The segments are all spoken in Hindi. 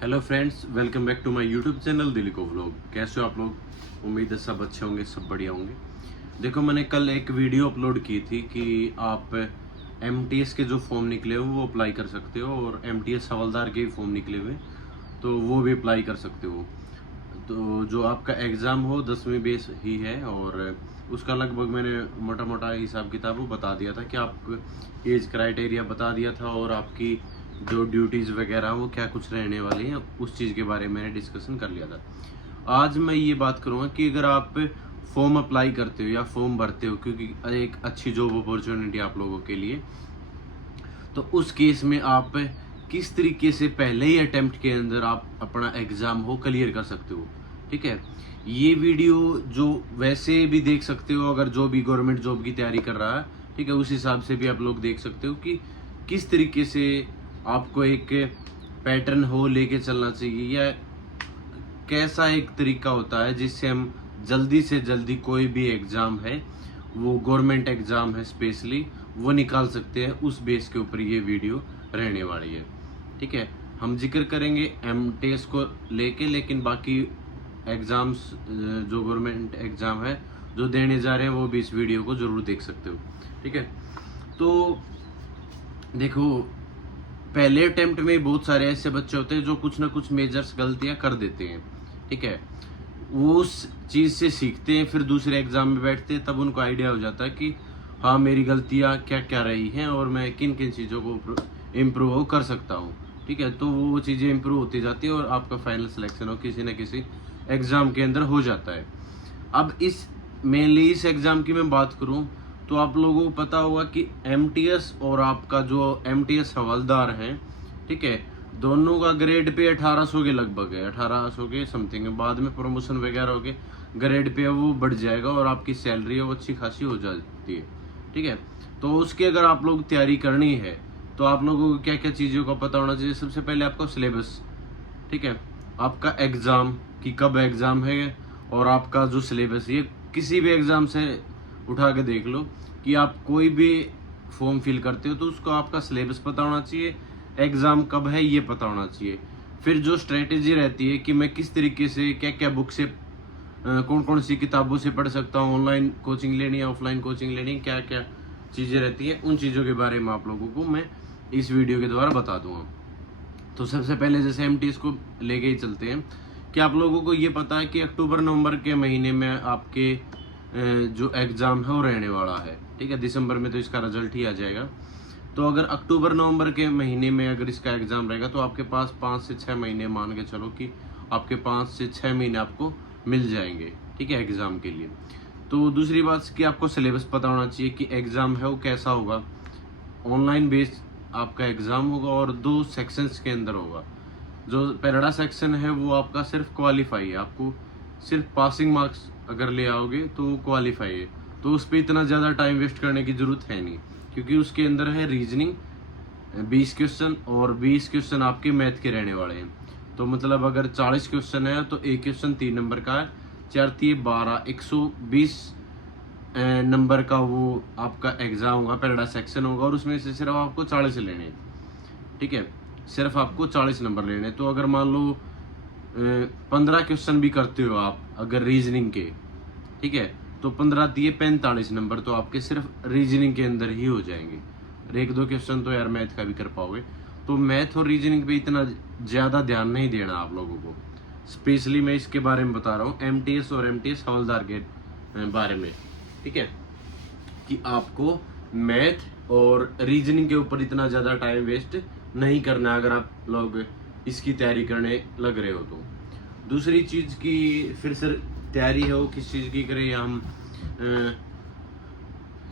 Hello friends, welcome back to my YouTube channel Delhi को व्लॉग। कैसे हो आप लोग? उम्मीद है सब अच्छे होंगे, सब बढ़िया होंगे। देखो, मैंने कल एक वीडियो अपलोड की थी कि आप एमटीएस के जो फॉर्म निकले हुए वो अप्लाई कर सकते हो, और एमटीएस हवलदार के भी फॉर्म निकले हुए तो वो भी अप्लाई कर सकते हो। तो जो आपका एग्ज़ाम हो 10वीं बेस ही है, और उसका लगभग मैंने मोटा मोटा हिसाब किताब वो बता दिया था कि आप एज क्राइटेरिया बता दिया था, और आपकी जो ड्यूटीज़ वगैरह वो क्या कुछ रहने वाली हैं उस चीज़ के बारे में मैंने डिस्कशन कर लिया था। आज मैं ये बात करूँगा कि अगर आप फॉर्म अप्लाई करते हो या फॉर्म भरते हो, क्योंकि एक अच्छी जॉब अपॉर्चुनिटी आप लोगों के लिए, तो उस केस में आप किस तरीके से पहले ही अटेम्प्ट के अंदर आप अपना एग्ज़ाम हो क्लियर कर सकते हो। ठीक है, ये वीडियो जो वैसे भी देख सकते हो, अगर जो भी गवर्नमेंट जॉब की तैयारी कर रहा है, ठीक है, उस हिसाब से भी आप लोग देख सकते हो कि किस तरीके से आपको एक पैटर्न हो लेके चलना चाहिए, या कैसा एक तरीका होता है जिससे हम जल्दी से जल्दी कोई भी एग्ज़ाम है, वो गवर्नमेंट एग्ज़ाम है स्पेशली, वो निकाल सकते हैं। उस बेस के ऊपर ये वीडियो रहने वाली है। ठीक है, हम जिक्र करेंगे एमटीएस को लेके, लेकिन बाकी एग्ज़ाम्स जो गवर्नमेंट एग्ज़ाम है जो देने जा रहे हैं वो भी इस वीडियो को ज़रूर देख सकते हो। ठीक है, तो देखो, पहले अटेम्प्ट में बहुत सारे ऐसे बच्चे होते हैं जो कुछ ना कुछ मेजर्स गलतियां कर देते हैं। ठीक है, वो उस चीज़ से सीखते हैं, फिर दूसरे एग्जाम में बैठते हैं, तब उनको आइडिया हो जाता है कि हाँ, मेरी गलतियां क्या क्या रही हैं और मैं किन किन चीज़ों को इम्प्रूव कर सकता हूँ। ठीक है, तो वो चीज़ें इम्प्रूव होती जाती है और आपका फाइनल सिलेक्शन हो किसी न किसी एग्ज़ाम के अंदर हो जाता है। अब इस मेनली इस एग्ज़ाम की मैं बात करूँ तो आप लोगों को पता होगा कि एमटीएस और आपका जो एमटीएस हवलदार है, ठीक है, दोनों का ग्रेड पे 1800 के लगभग है, 1800 के समथिंग है। बाद में प्रमोशन वगैरह हो के ग्रेड पे वो बढ़ जाएगा और आपकी सैलरी है वो अच्छी खासी हो जाती है। ठीक है, तो उसकी अगर आप लोग तैयारी करनी है तो आप लोगों को क्या क्या चीज़ों का पता होना चाहिए। सबसे पहले आपका सिलेबस, ठीक है, आपका एग्ज़ाम कि कब एग्ज़ाम है, और आपका जो सिलेबस, ये किसी भी एग्ज़ाम से उठा के देख लो कि आप कोई भी फॉर्म फिल करते हो तो उसको आपका सिलेबस पता होना चाहिए, एग्ज़ाम कब है ये पता होना चाहिए। फिर जो स्ट्रेटेजी रहती है कि मैं किस तरीके से क्या क्या बुक से कौन कौन सी किताबों से पढ़ सकता हूँ, ऑनलाइन कोचिंग लेनी है, ऑफलाइन कोचिंग लेनी है, क्या क्या चीज़ें रहती हैं, उन चीज़ों के बारे में आप लोगों को मैं इस वीडियो के द्वारा बता दूँगा। तो सबसे पहले जैसे एमटीएस को लेके ही चलते हैं कि आप लोगों को ये पता है कि अक्टूबर नवंबर के महीने में आपके जो एग्ज़ाम है वो रहने वाला है। ठीक है, दिसंबर में तो इसका रिजल्ट ही आ जाएगा। तो अगर अक्टूबर नवंबर के महीने में अगर इसका एग्ज़ाम रहेगा तो आपके पास 5 से 6 महीने, मान के चलो कि आपके 5 से 6 महीने आपको मिल जाएंगे। ठीक है, एग्ज़ाम के लिए। तो दूसरी बात कि आपको सिलेबस पता होना चाहिए कि एग्ज़ाम है वो कैसा होगा। ऑनलाइन बेस्ड आपका एग्ज़ाम होगा और 2 सेक्शंस के अंदर होगा। जो पहला सेक्शन है वो आपका सिर्फ क्वालिफाई है, आपको सिर्फ पासिंग मार्क्स अगर ले आओगे तो वो क्वालिफाई है। तो उस पर इतना ज़्यादा टाइम वेस्ट करने की ज़रूरत है नहीं, क्योंकि उसके अंदर है रीजनिंग 20 क्वेश्चन, और 20 क्वेश्चन आपके मैथ के रहने वाले हैं। तो मतलब अगर 40 क्वेश्चन है तो एक क्वेश्चन 3 नंबर का है, 4 3 12, 120 नंबर का वो आपका एग्ज़ाम होगा, पहला सेक्शन होगा, और उसमें से सिर्फ आपको 40 लेने हैं। ठीक है, सिर्फ आपको 40 नंबर लेने हैं। तो अगर मान लो 15 क्वेश्चन भी करते हो आप अगर रीजनिंग के, ठीक है, तो 15 दिए 45 नंबर तो आपके सिर्फ रीजनिंग के अंदर ही हो जाएंगे। और 1-2 क्वेश्चन तो यार मैथ का भी कर पाओगे। तो मैथ और रीजनिंग पे इतना ज़्यादा ध्यान नहीं देना आप लोगों को। स्पेशली मैं इसके बारे में बता रहा हूँ एमटीएस और एमटीएस हवलदार के बारे में। ठीक है, कि आपको मैथ और रीजनिंग के ऊपर इतना ज़्यादा टाइम वेस्ट नहीं करना अगर आप लोग इसकी तैयारी करने लग रहे हो तो। दूसरी चीज़ की फिर सर तैयारी है वो किस चीज़ की करें, या हम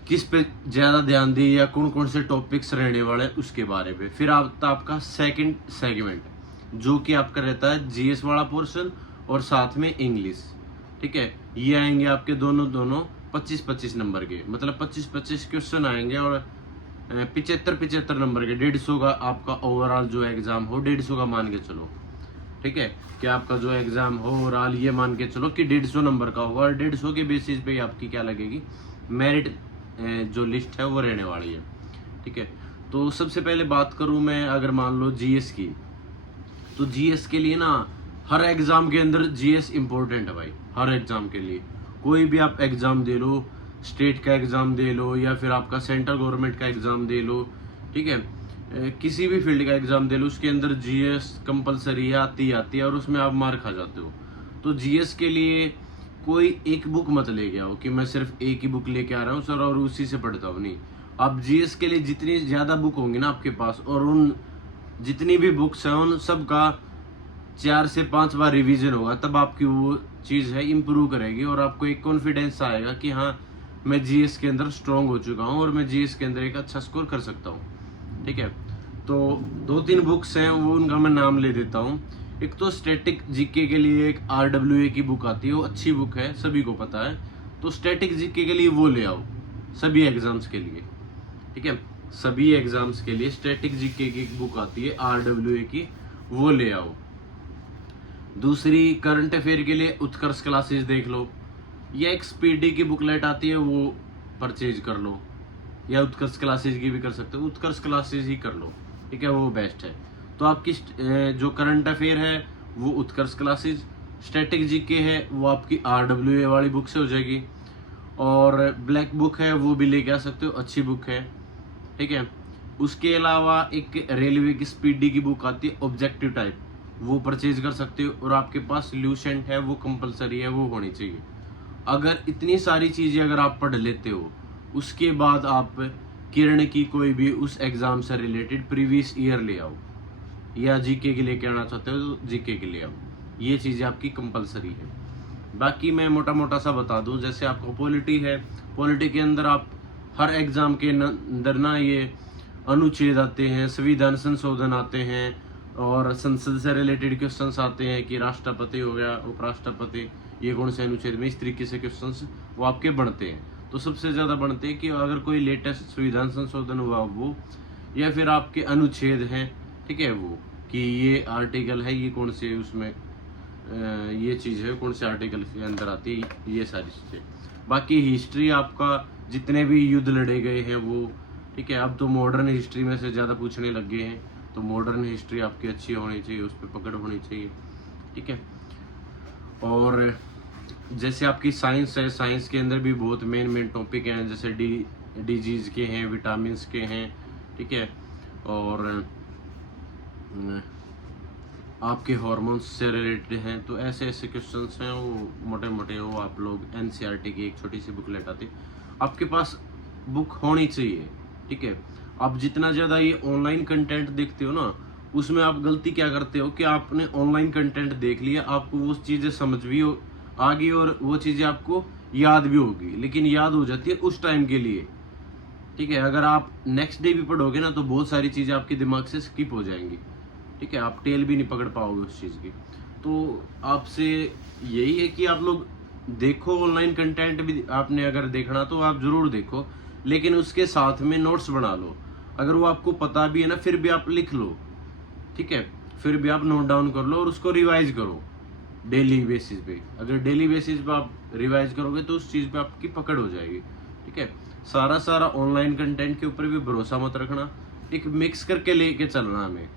किस पे ज़्यादा ध्यान दें, या कौन कौन से टॉपिक्स रहने वाले हैं उसके बारे में। फिर आपका सेकंड सेगमेंट जो कि आपका रहता है जीएस वाला पोर्शन और साथ में इंग्लिश। ठीक है, ये आएंगे आपके दोनों 25-25 नंबर के, मतलब 25-25 क्वेश्चन आएंगे, और 75-75 नंबर के। 150 का आपका ओवरऑल जो एग्ज़ाम हो, 150 का मान के चलो। ठीक है, कि आपका जो एग्ज़ाम हो ओवरऑल ये मान के चलो कि 150 नंबर का होगा, और 150 के बेसिस पे ही आपकी क्या लगेगी, मेरिट जो लिस्ट है वो रहने वाली है। ठीक है, तो सबसे पहले बात करूं मैं अगर मान लो जीएस की, तो जीएस के लिए ना हर एग्जाम के अंदर जीएस इंपॉर्टेंट है भाई, हर एग्जाम के लिए। कोई भी आप एग्जाम दे लो, स्टेट का एग्जाम दे लो या फिर आपका सेंट्रल गवर्नमेंट का एग्जाम दे लो, ठीक है, किसी भी फील्ड का एग्जाम दे लो, उसके अंदर जीएस कंपलसरी है, आती है और उसमें आप मार खा जाते हो। तो जीएस के लिए कोई एक बुक मत ले के आओ कि मैं सिर्फ एक ही बुक लेके आ रहा हूँ सर और उसी से पढ़ता हूँ, नहीं। आप जीएस के लिए जितनी ज्यादा बुक होंगी ना आपके पास, और उन जितनी भी बुक्स हैं उन सब का 4 से 5 बार रिवीजन होगा, तब आपकी वो चीज़ है इम्प्रूव करेगी और आपको एक कॉन्फिडेंस आएगा कि हाँ मैं जीएस के अंदर स्ट्रांग हो चुका हूँ और मैं जीएस के अंदर एक अच्छा स्कोर कर सकता हूँ, ठीक है। तो 2-3 बुक्स हैं, वो उनका मैं नाम ले देता हूँ। एक तो स्टैटिक जीके के लिए एक RWA की बुक आती है, वो अच्छी बुक है, सभी को पता है। तो स्टैटिक जीके के लिए वो ले आओ सभी एग्जाम्स के लिए, ठीक है। सभी एग्जाम्स के लिए स्टैटिक जीके की एक बुक आती है RWA की, वो ले आओ। दूसरी करंट अफेयर के लिए उत्कर्ष क्लासेस देख लो, या एक स्पीडी की बुकलेट आती है वो परचेज कर लो, या उत्कर्ष क्लासेस की भी कर सकते हो, उत्कर्ष क्लासेस ही कर लो, ठीक है, वो बेस्ट है। तो आपकी जो करंट अफेयर है वो उत्कर्ष क्लासेस, स्टैटिक जीके है वो आपकी RWA वाली बुक से हो जाएगी, और ब्लैक बुक है वो भी लेके आ सकते हो, अच्छी बुक है, ठीक है। उसके अलावा एक रेलवे की स्पीडी की बुक आती है ऑब्जेक्टिव टाइप, वो परचेज कर सकते हो, और आपके पास ल्यूसेंट है वो कंपलसरी है, वो होनी चाहिए। अगर इतनी सारी चीजें अगर आप पढ़ लेते हो, उसके बाद आप किरण की कोई भी उस एग्जाम से रिलेटेड प्रीवियस ईयर ले आओ, या जीके के लेके आना चाहते हो तो जीके के ले आओ, ये चीजें आपकी कंपलसरी है। बाकी मैं मोटा मोटा सा बता दूं, जैसे आपको पॉलिटी है, पॉलिटी के अंदर आप हर एग्जाम के अंदर ना ये अनुच्छेद आते हैं, संविधान संशोधन आते हैं, और संसद से रिलेटेड क्वेश्चंस आते हैं कि राष्ट्रपति हो गया, उपराष्ट्रपति, ये कौन से अनुच्छेद में, इस तरीके से क्वेश्चंस वो आपके बनते हैं। तो सबसे ज्यादा बनते हैं कि अगर कोई लेटेस्ट संविधान संशोधन हुआ वो, या फिर आपके अनुच्छेद हैं, ठीक है, वो कि ये आर्टिकल है, ये कौन से उसमें ये चीज है, कौन से आर्टिकल के अंदर आती है, ये सारी चीजें। बाकी हिस्ट्री आपका जितने भी युद्ध लड़े गए हैं वो, ठीक है। अब तो मॉडर्न हिस्ट्री में से ज्यादा पूछने लग गए हैं, तो मॉडर्न हिस्ट्री आपकी अच्छी होनी चाहिए, उस पर पकड़ होनी चाहिए, ठीक है। और जैसे आपकी साइंस है, साइंस के अंदर भी बहुत मेन टॉपिक हैं, जैसे डिजीज के हैं, विटामिन के हैं, ठीक है, और आपके हार्मोन्स से रिलेटेड हैं। तो ऐसे ऐसे क्वेश्चंस हैं, वो मोटे मोटे वो आप लोग NCERT की एक छोटी सी बुकलेट आती है, आपके पास बुक होनी चाहिए, ठीक है। आप जितना ज़्यादा ये ऑनलाइन कंटेंट देखते हो ना, उसमें आप गलती क्या करते हो कि आपने ऑनलाइन कंटेंट देख लिया, आपको वो चीज़ें समझ भी आ गई और वो चीज़ें आपको याद भी होगी, लेकिन याद हो जाती है उस टाइम के लिए, ठीक है। अगर आप नेक्स्ट डे भी पढ़ोगे ना तो बहुत सारी चीज़ें आपके दिमाग से स्किप हो जाएंगी, ठीक है, आप टेल भी नहीं पकड़ पाओगे उस चीज़ की। तो आपसे यही है कि आप लोग देखो, ऑनलाइन कंटेंट भी आपने अगर देखना तो आप ज़रूर देखो, लेकिन उसके साथ में नोट्स बना लो। अगर वो आपको पता भी है ना, फिर भी आप लिख लो, ठीक है, फिर भी आप नोट डाउन कर लो और उसको रिवाइज करो डेली बेसिस पे। अगर डेली बेसिस पे आप रिवाइज करोगे तो उस चीज़ पे आपकी पकड़ हो जाएगी, ठीक है। सारा ऑनलाइन कंटेंट के ऊपर भी भरोसा मत रखना, एक मिक्स करके लेके चलना हमें,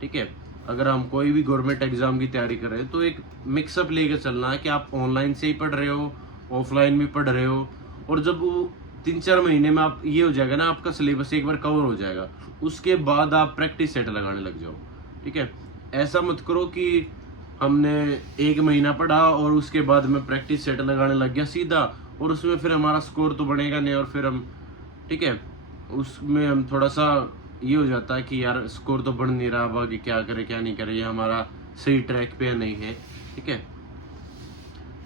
ठीक है। अगर हम कोई भी गवर्नमेंट एग्जाम की तैयारी कर रहे हैं तो एक मिक्सअप लेके चलना है कि आप ऑनलाइन से ही पढ़ रहे हो, ऑफलाइन भी पढ़ रहे हो, और जब वो 3-4 महीने में आप ये हो जाएगा ना, आपका सिलेबस एक बार कवर हो जाएगा, उसके बाद आप प्रैक्टिस सेट लगाने लग जाओ, ठीक है। ऐसा मत करो कि हमने 1 महीना पढ़ा और उसके बाद में प्रैक्टिस सेट लगाने लग गया सीधा, और उसमें फिर हमारा स्कोर तो बढ़ेगा नहीं, और फिर हम, ठीक है, उसमें हम थोड़ा सा ये हो जाता है कि यार स्कोर तो बढ़ नहीं रहा, अब आगे क्या करे क्या नहीं करे, ये हमारा सही ट्रैक पे नहीं है, ठीक है।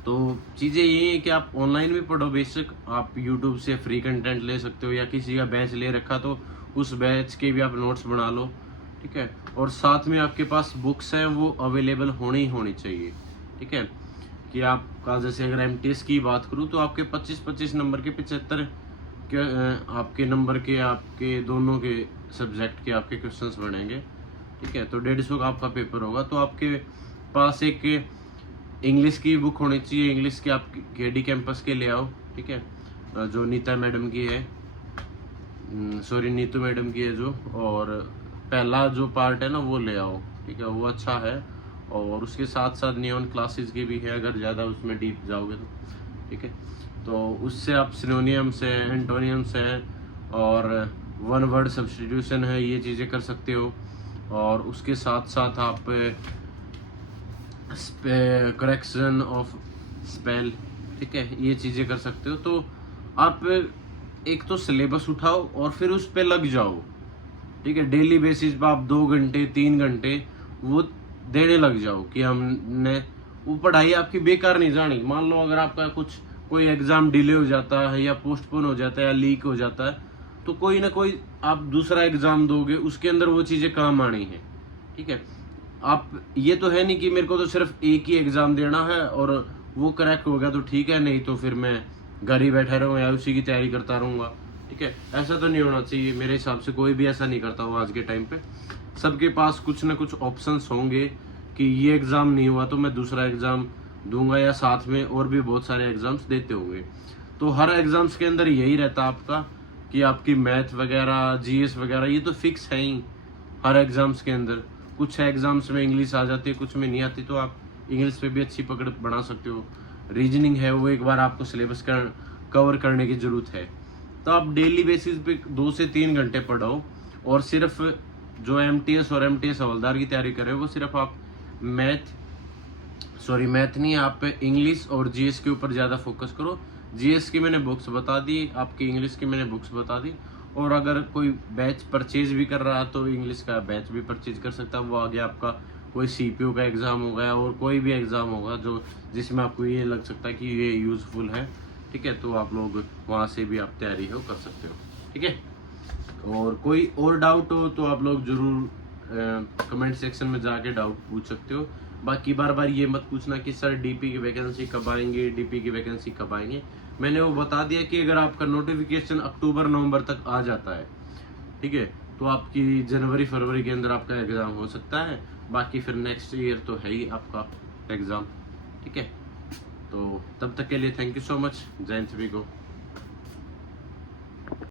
तो चीज़ें ये है कि आप ऑनलाइन भी पढ़ो, बेशक आप यूट्यूब से फ्री कंटेंट ले सकते हो, या किसी का बैच ले रखा तो उस बैच के भी आप नोट्स बना लो, ठीक है। और साथ में आपके पास बुक्स हैं वो अवेलेबल होनी चाहिए, ठीक है। कि आपका जैसे अगर MTS की बात करूँ तो आपके 25-25 नंबर के 75 के आपके नंबर के, आपके दोनों के सब्जेक्ट के आपके क्वेश्चंस बनेंगे, ठीक है। तो 150 का आपका पेपर होगा, तो आपके पास एक इंग्लिश की बुक होनी चाहिए, इंग्लिश की आप KD कैंपस के ले आओ, ठीक है, जो नीता मैडम की है, सॉरी नीतू मैडम की है जो, और पहला जो पार्ट है ना वो ले आओ, ठीक है, वो अच्छा है। और उसके साथ साथ नियॉन क्लासेस की भी है, अगर ज़्यादा उसमें डीप जाओगे तो, ठीक है। तो उससे आप सिनोनियम्स है, एंटोनियम्स है और वन वर्ड सब्स्टिट्यूशन है, ये चीज़ें कर सकते हो। और उसके साथ साथ आप करेक्शन ऑफ स्पेल, ठीक है, ये चीज़ें कर सकते हो। तो आप एक तो सिलेबस उठाओ और फिर उस पे लग जाओ, ठीक है। डेली बेसिस पे आप 2 घंटे 3 घंटे वो देने लग जाओ कि हमने वो पढ़ाई आपकी बेकार नहीं जानी। मान लो अगर आपका कुछ कोई एग्जाम डिले हो जाता है या पोस्टपोन हो जाता है या लीक हो जाता है, तो कोई ना कोई आप दूसरा एग्जाम दोगे, उसके अंदर वो चीजें काम आनी है, ठीक है। आप ये तो है नहीं कि मेरे को तो सिर्फ एक ही एग्जाम देना है और वो क्रैक हो गया तो ठीक है, नहीं तो फिर मैं घर ही बैठा रहूँ या उसी की तैयारी करता रहूंगा, ठीक है। ऐसा तो नहीं होना चाहिए, मेरे हिसाब से कोई भी ऐसा नहीं करता हो आज के टाइम पे। सबके पास कुछ ना कुछ ऑप्शंस होंगे कि ये एग्जाम नहीं हुआ तो मैं दूसरा एग्जाम दूंगा, या साथ में और भी बहुत सारे एग्जाम्स देते होंगे। तो हर एग्जाम्स के अंदर यही रहता आपका कि आपकी मैथ वगैरह, जीएस वगैरह, ये तो फिक्स है ही हर एग्जाम्स के अंदर। कुछ एग्जाम्स में इंग्लिश आ जाती है, कुछ में नहीं आती, तो आप इंग्लिश पे भी अच्छी पकड़ बना सकते हो। रीजनिंग है वो एक बार आपको सिलेबस कवर करने की जरूरत है, तो आप डेली बेसिस पे 2 से 3 घंटे पढ़ो। और सिर्फ जो एमटीएस और एमटीएस हवलदार की तैयारी कर रहे हो वो सिर्फ आप मैथ नहीं, आप इंग्लिश और जीएस के ऊपर ज़्यादा फोकस करो। जीएस की मैंने बुक्स बता दी, आपकी इंग्लिश की मैंने बुक्स बता दी। और अगर कोई बैच परचेज भी कर रहा है तो इंग्लिश का बैच भी परचेज कर सकता है। वो आगे आपका कोई सीपीयू का एग्ज़ाम होगा और कोई भी एग्ज़ाम होगा जो जिसमें आपको ये लग सकता है कि ये यूज़फुल है, ठीक है, तो आप लोग वहाँ से भी आप तैयारी हो कर सकते हो, ठीक है। और कोई और डाउट हो तो आप लोग जरूर कमेंट सेक्शन में जाके डाउट पूछ सकते हो। बाकी बार बार ये मत पूछना कि सर डीपी की वैकेंसी कब आएंगे, डीपी की वैकेंसी कब आएंगे। मैंने वो बता दिया कि अगर आपका नोटिफिकेशन अक्टूबर नवंबर तक आ जाता है, ठीक है, तो आपकी जनवरी फरवरी के अंदर आपका एग्ज़ाम हो सकता है। बाकी फिर नेक्स्ट ईयर तो है ही आपका एग्ज़ाम, ठीक है। तो तब तक के लिए थैंक यू सो मच। जय हिंद सभी को।